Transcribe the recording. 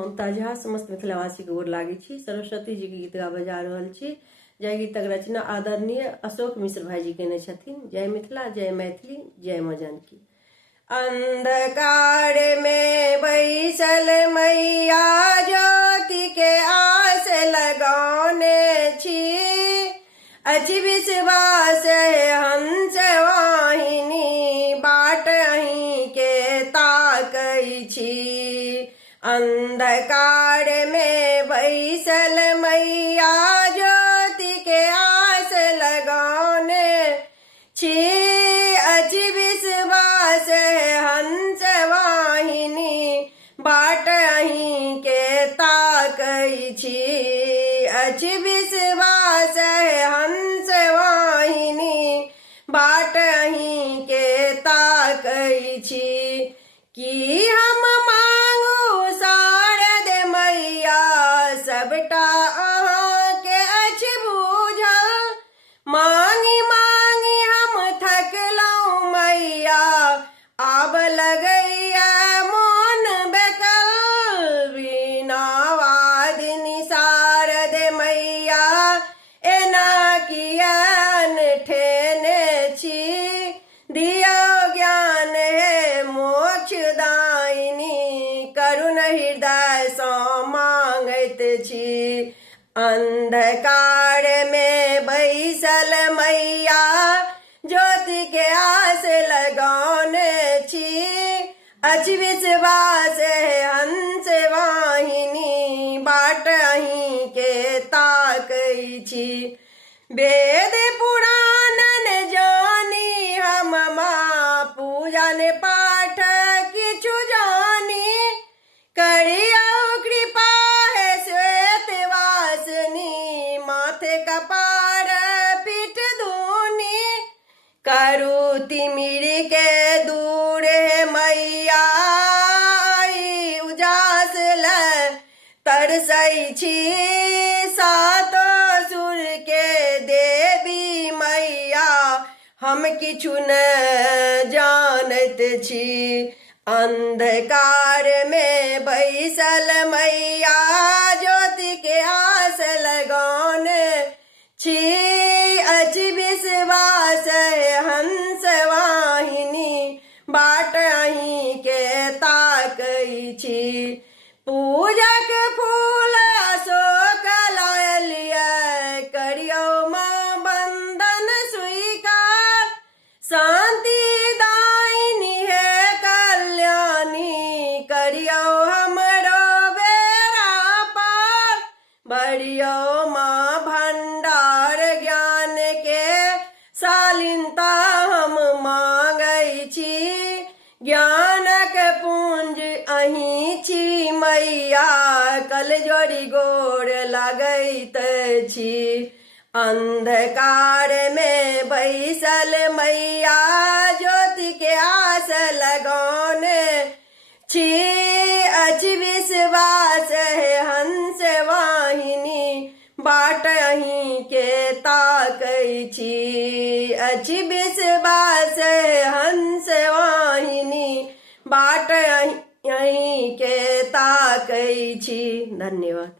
ममता झा समस्त मिथिलावासी के गोर लागी छी। सरस्वती जी के गीत गा बजा रहल छी। जय गीतक रचना आदरणीय अशोक मिश्र भाईजी केने छथिन। जय मिथिला, जय मैथिली, जय मां जानकी। अंधकार में बैसल मैया ज्योति के आस लगौने छी। अछि विश्वास हंस वाहिनी बाट अहीं के ताकै छी। अंधकार में बैसल मैया ज्योति के आस लगौने छी। अछि विश्वास हंस वाहिनी बाट अहीं के ताकै छी। अछि विश्वास हंस वाहिनी बाट अहीं के ताकै छी। की हम मांगू शारद मैया सबटा अहाँ के अछि बूझल। मांगी मांगी हम थकलहुँ मैया आब लगैया मोन बेकल। बिना वादिनी शारद मैया एना कियान ठेने छी। दियो ज्ञान है मोक्ष दायिनी करुण हृदय सँ मांगैत छी। अंधकार में बैसल मैया ज्योति के आस लगौने छी। अछि विश्वास हंस वाहिनी बाट अहीं के ताकै छी। वेद पुराणन जानी हम माँ पूजन पाठ किछु जानी। करियौ कृपा है श्वेत वासनी माथे कपार पीठ दूनी। करु तिमिर के दूर है मैया उजास ल तरसै छी। सातो सुर के देवी मैया हम किछु न जानत छी। अंधकार में बैसल मैया ज्योति के आस लगौने छी। अछि विश्वास हंस वाहिनी बाट अहीं के ताकै छी। पूजक फूल अशोक लालिया करियौ माँ बंदन स्वीकार। शांति दायिनी है कल्याणी करियौ हमरो बेड़ा पार। बढ़ियौ माँ भंडार ज्ञान के शालीनता हम मांगै छी। ज्ञानक पूंज अहीं छी मैया कल जोड़ी गोर लागैत छी। अंधकार में बैसल मैया ज्योति के आस लगौने छी। अछि विश्वास हंस वाहिनी बाट अहीं के ताकै छी। अछि विश्वास हंस वाहिनी बाट अहीं के ताकै छी। धन्यवाद।